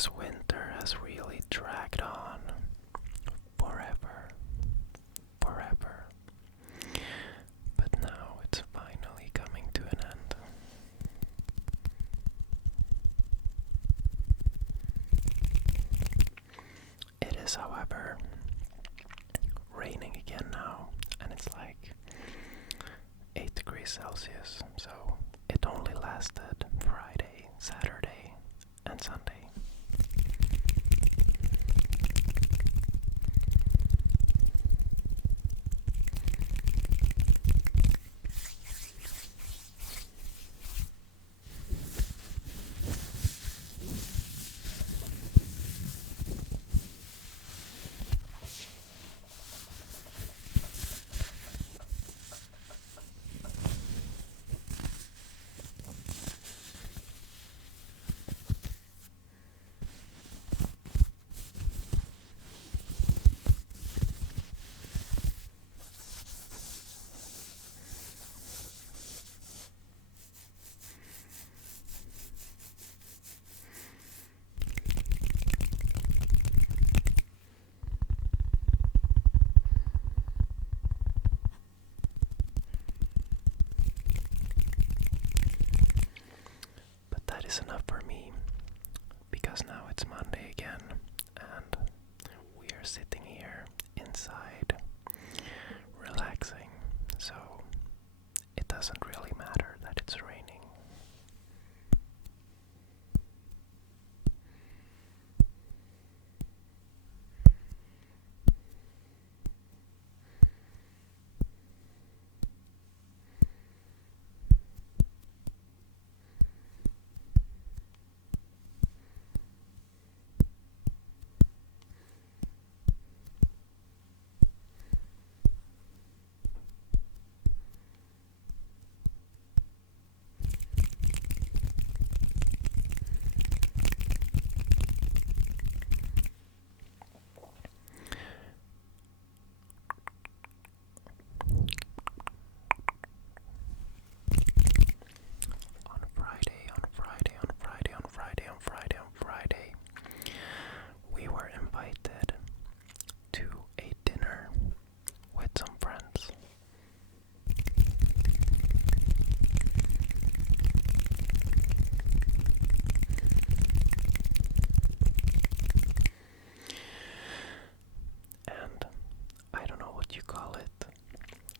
This winter has really dragged on forever. But now it's finally coming to an end. It is, however, raining again now, and it's like 8 degrees Celsius, so it only lasted Friday, Saturday, and Sunday. Is enough for me, because now it's Monday again and we are sitting here inside relaxing, so it doesn't really matter that it's raining. We were invited to a dinner with some friends. And I don't know what you call it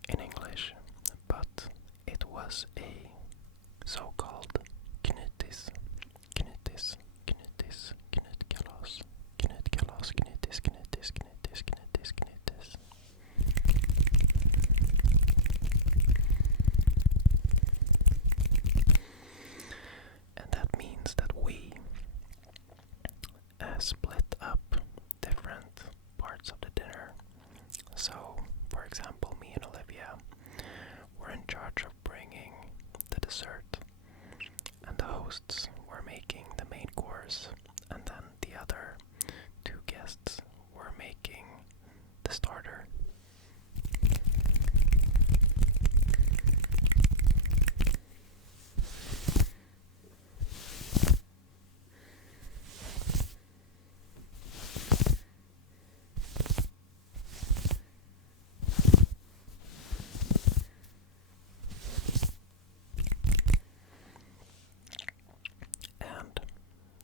in English, but it was a so-called knuttis. And that means that we split up different parts of the dinner. So, for example, me and Olivia were in charge of bringing the dessert, and the hosts were making the main course, and then the other two guests were making the starter. And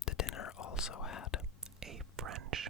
the dinner also had a French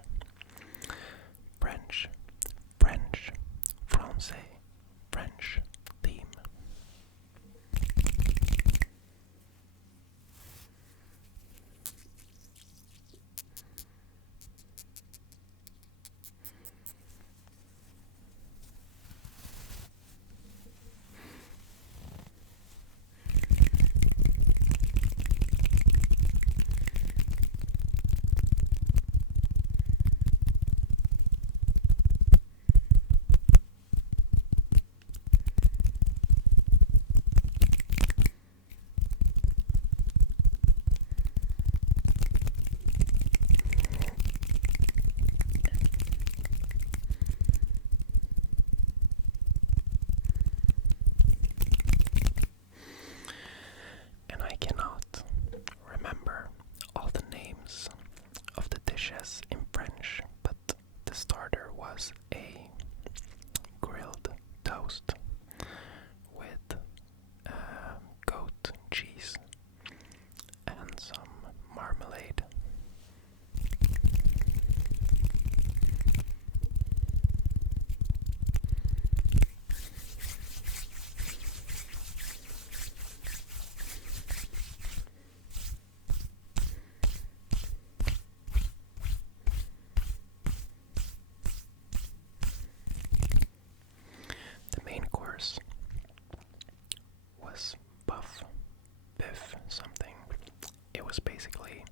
was basically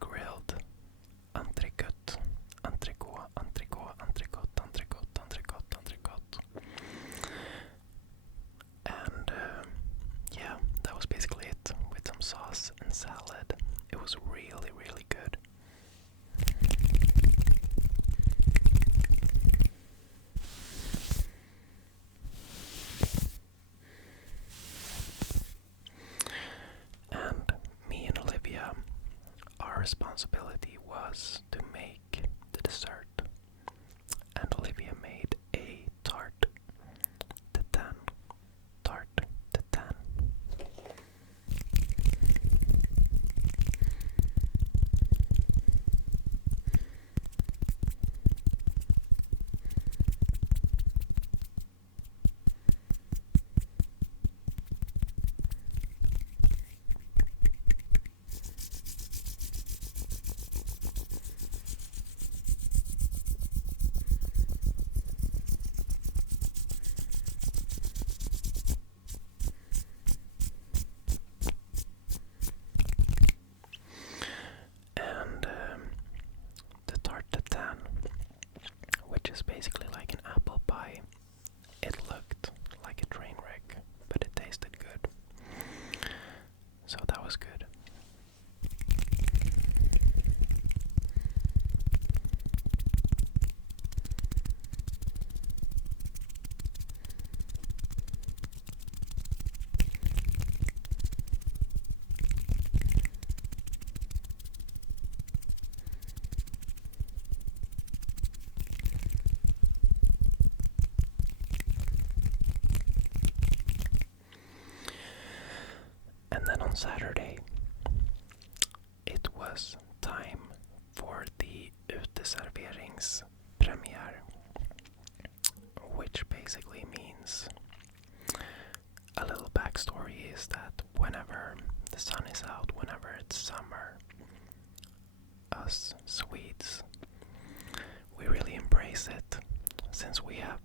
grilled entrecote, entrecote, entrecote, entrecote, entrecote, entrecote, entrecote. And yeah, that was basically it, with some sauce and salad. It was really, really good. And me and Olivia, our responsibility was to make the dessert. And Olivia made a tarte tatin. Tarte tatin. And the tarte tatin, which is basically like an apple pie, it looked like a train wreck, but it tasted good. So that was good. And then on Saturday, it was time for the uteserveringspremiär, which basically means, a little backstory is that whenever the sun is out, whenever it's summer, us Swedes, we really embrace it, since we have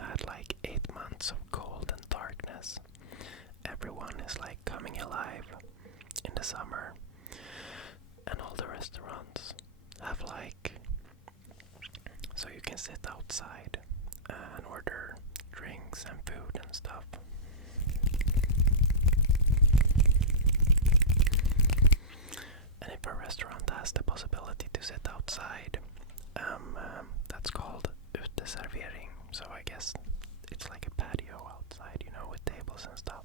had like 8 months of cold and darkness. Everyone is like coming alive in the summer, and all the restaurants have like, so you can sit outside and order drinks and food and stuff. And if a restaurant has the possibility to sit outside, that's called uteservering. So I guess it's like a patio outside, you know, with tables and stuff.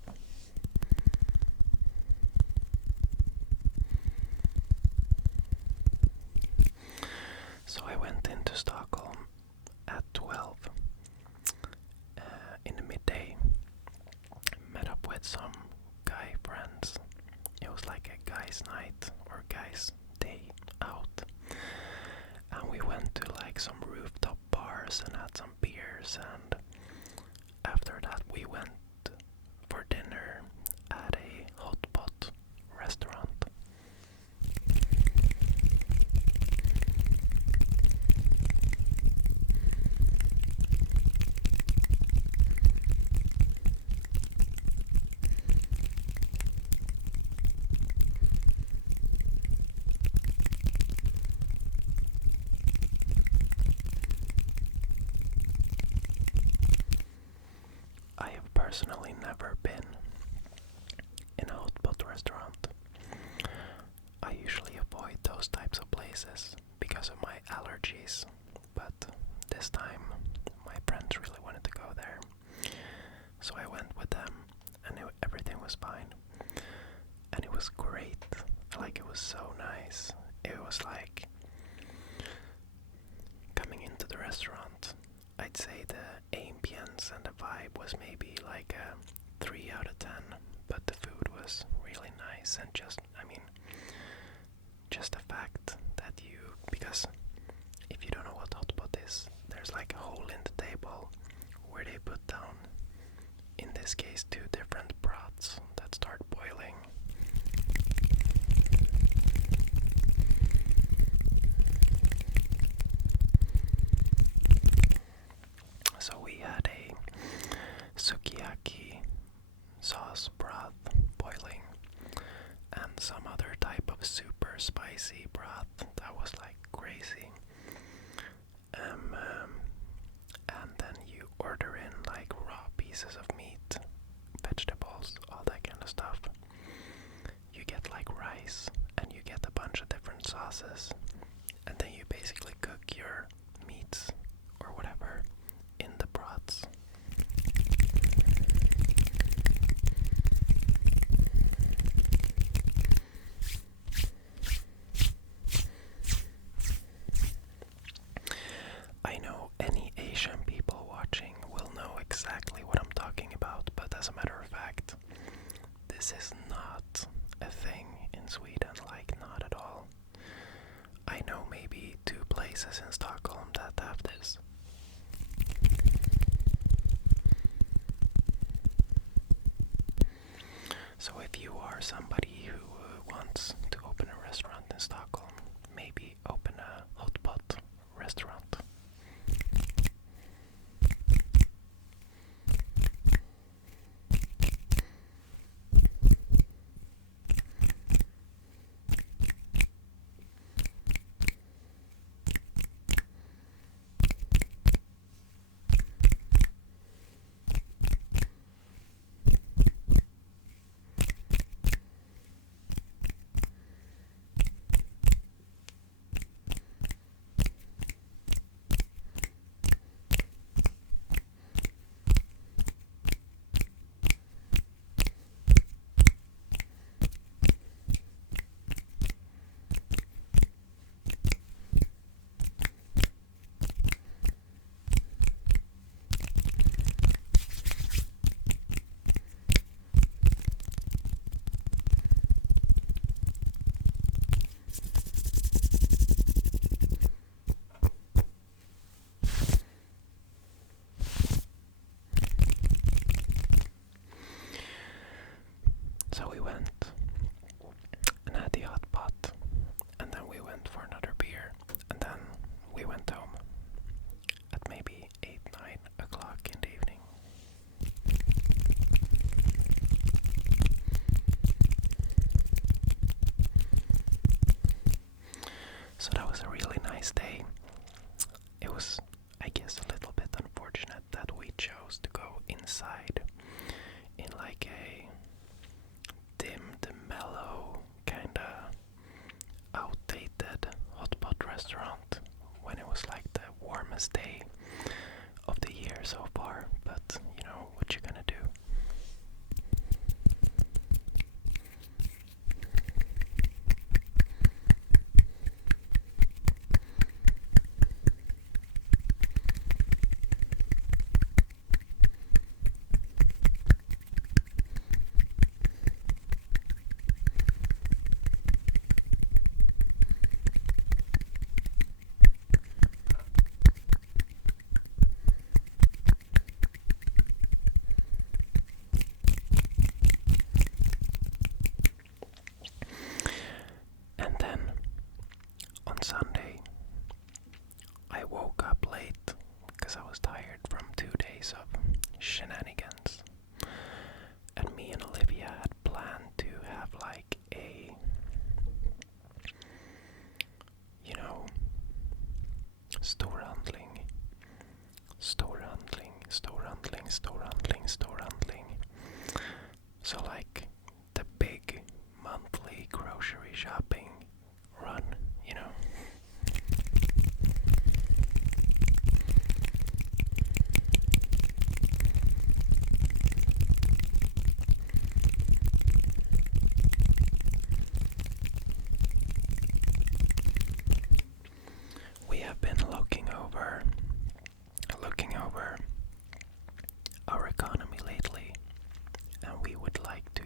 So I went into Stockholm at 12 in the midday, met up with some guy friends. It was like a guys' night or guys' day out, and we went to like some rooftop bars and had some beers, and after that we went for dinner at a hot pot restaurant. I have personally never been in a hot pot restaurant. I usually avoid those types of places because of my allergies, but this time my friends really wanted to go there, so I went with them, and everything was fine, and it was great. Like, it was so nice. It was like coming into the restaurant, I'd say the ambience and the vibe was maybe like a 3 out of 10, but the food was really nice, and just the fact that because if you don't know what hot pot is, there's like a hole in the table where they put down, in this case, 2 different broths that start boiling. So we had a sukiyaki sauce broth boiling, and some other type of super spicy broth that was like crazy. And then you order in like raw pieces of meat, vegetables, all that kind of stuff. You get like rice and you get a bunch of different sauces, and then you basically cook your meats or whatever in the broths. I know any Asian people watching will know exactly what I'm talking about, but as a matter of fact, this is not a thing in Sweden, like not at all. I know maybe 2 places in Stockholm that have this. So if you are somebody who wants to open a restaurant in Stockholm, maybe open a hot pot restaurant. So we went and had the hot pot, and then we went for another beer, and then we went home at maybe 8, 9 o'clock in the evening. So that was a really nice day. It was, I guess, a little bit unfortunate that we chose to go inside in like a dimmed, mellow, kinda outdated hot pot restaurant when it was like the warmest day of the year so far, but you know what you're gonna do. And then on Sunday, I woke up late because I was tired from 2 days of shenanigans. And me and Olivia had planned to have like a, you know, storhandling. So like the big monthly grocery shopping run, you know. We have been looking over our economy lately, and we would like to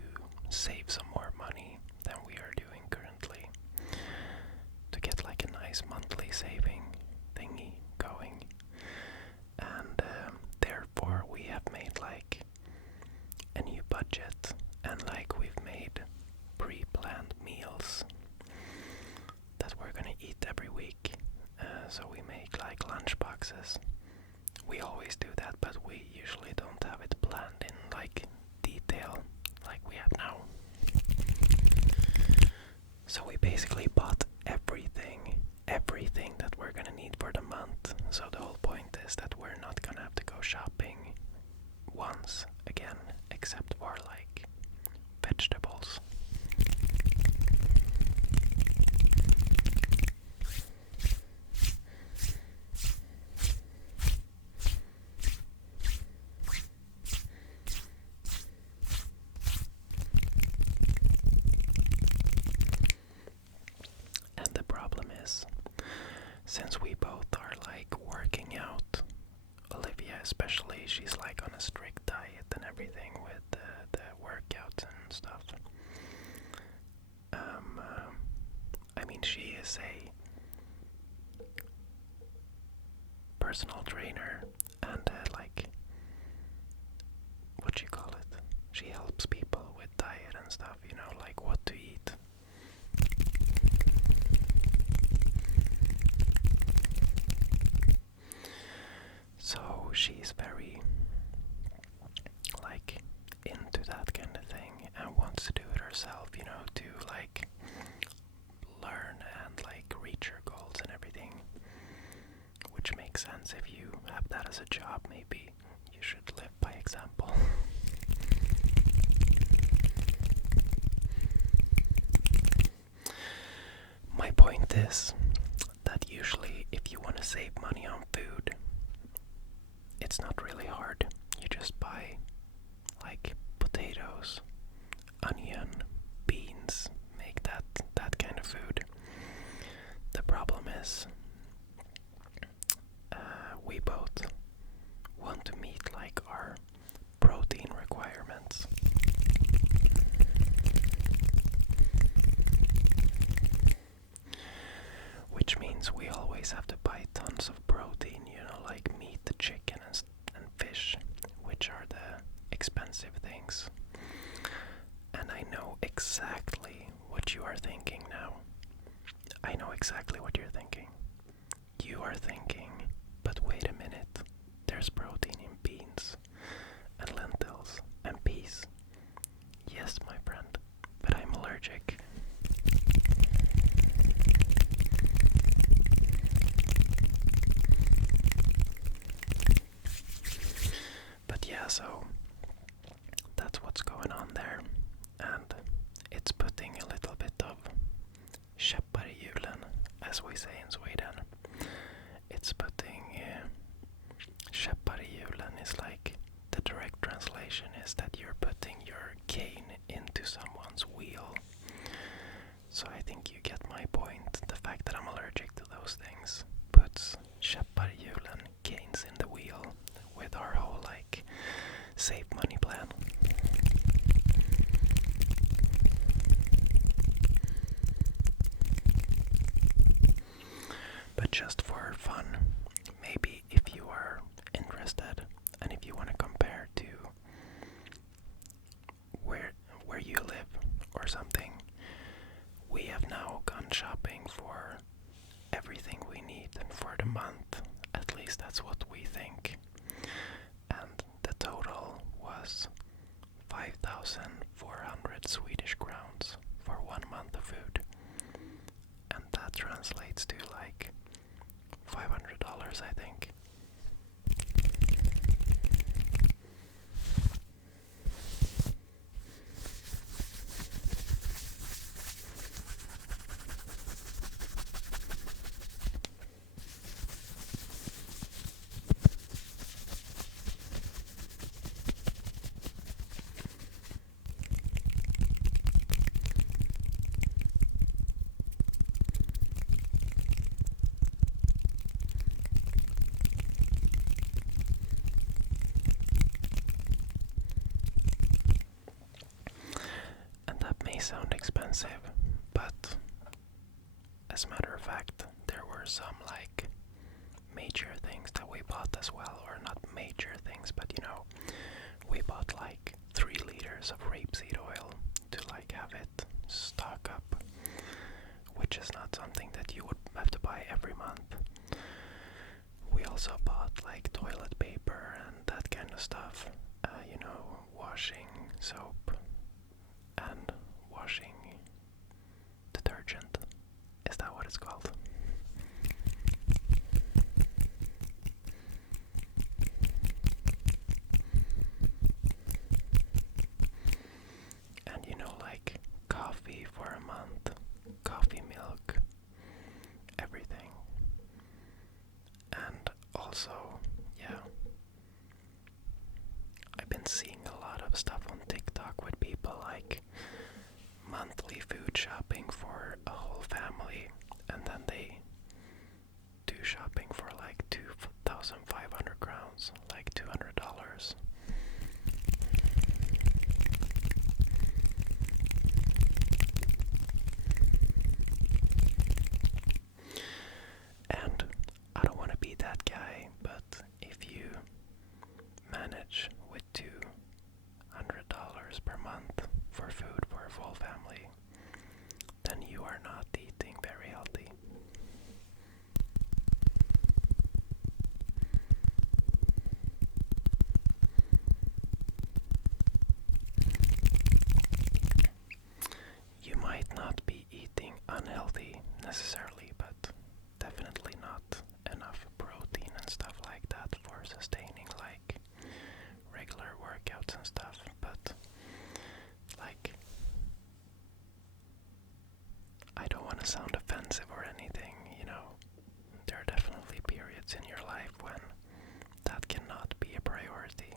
save some more money than we are doing currently to get like a nice monthly saving thingy going. And therefore we have made like a new budget, and like we've made pre-planned meals that we're gonna eat every week. So we make like lunch boxes. We always do that, but we usually don't have it planned in like detail like we have now. So we basically bought everything that we're gonna need for the month. So the whole point is that we're not gonna have to go shopping once again, except for like vegetables. And the problem is, since we both are like working out, Olivia especially, she's like on a strict diet and everything with the workouts and stuff. I mean, she is a personal trainer and like, what do you call it? She helps people with diet and stuff, you know, like what to eat. So she's very like into that kind of thing and wants to do it herself, you know, to like learn and like reach her goals and everything. Which makes sense. If you have that as a job, maybe you should live by example. My point is that usually if you want to save money on food, it's not really hard. You just buy like potatoes, onion, beans, make that kind of food. The problem is we both want to meet like our protein requirements. Which means we always have to buy tons of protein, you know, like meat, chicken and fish, which are the expensive things. And I know exactly what you are thinking now. I know exactly what you're thinking. You are thinking, but wait a minute, there's protein in beans and lentils and peas. Yes, my friend, but I'm allergic. But yeah, so that's what's going on there, and it's putting a little bit of käppar i hjulen, as we say in Sweden. It's putting käppar i hjulen is like, the direct translation is that you're putting your cane into someone's wheel. So I think you get my point. The fact that I'm allergic to those things puts käppar i hjulen, canes in the wheel, with our whole like save money plan. But just for fun, maybe if you are interested and if you want to compare to where you live or something, we have now gone shopping for everything we need for the month. At least that's what we think. And the total was 5,400 Swedish crowns for 1 month of food. And that translates to like $500, I think. Sound expensive, but as a matter of fact, there were some like major things that we bought as well, or not major things, but you know, we bought like 3 liters of rapeseed oil to like have it stock up, which is not something that you would have to buy every month. We also bought like toilet paper and that kind of stuff, you know, washing soap and washing detergent been seeing a lot of stuff on TikTok with people like monthly food shopping for a whole family, and then they do shopping for like 2,500 crowns, like $200. And I don't want to be that guy, but if you manage with $200 per month for food for a full family, then you are not eating very healthy. You might not be eating unhealthy necessarily, but definitely not enough protein and stuff like that for sustaining like regular workouts and stuff. But like, I don't want to sound offensive or anything, you know. There are definitely periods in your life when that cannot be a priority.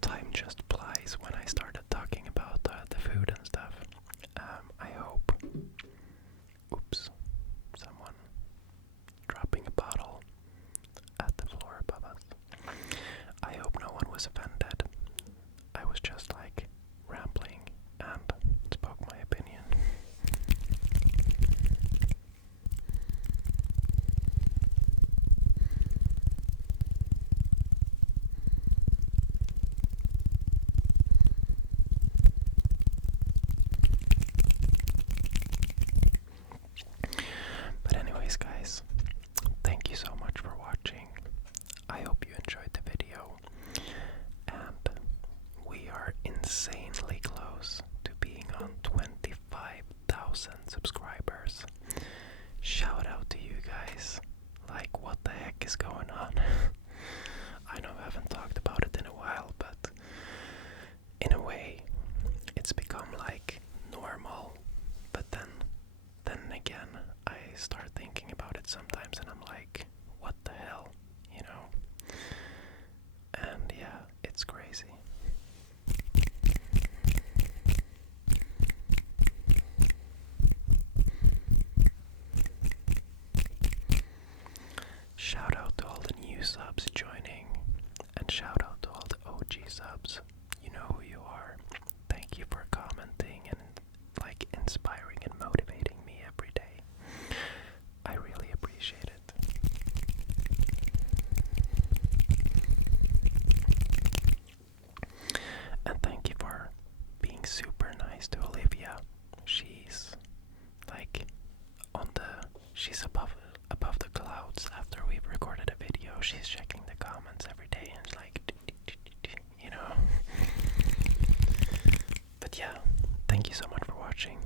Time just flies when I started talking about the food and stuff. I hope... Oops. Someone dropping a bottle at the floor above us. I hope no one was offended. I was just like rambling and spoke my opinion. But anyways, guys, thank you so much for watching. I hope you enjoyed the video, and we are insanely close to being on 25,000 subscribers. Shout out to you guys. Like, what the heck is going on? I know I haven't talked about it in a while, but in a way, it's become like normal. But then again, I start thinking about it sometimes and I'm like, what the hell, you know? And yeah, it's crazy. Shout out to all the new subs joining, and shout out to all the OG subs. You know who you are. Thank you for commenting and like inspiring and motivating me every day. I really appreciate it. And thank you for being super nice to Olivia. She's like she's above the clouds. After we've recorded a video, she's checking the comments every day and like, you know. But yeah, thank you so much for watching.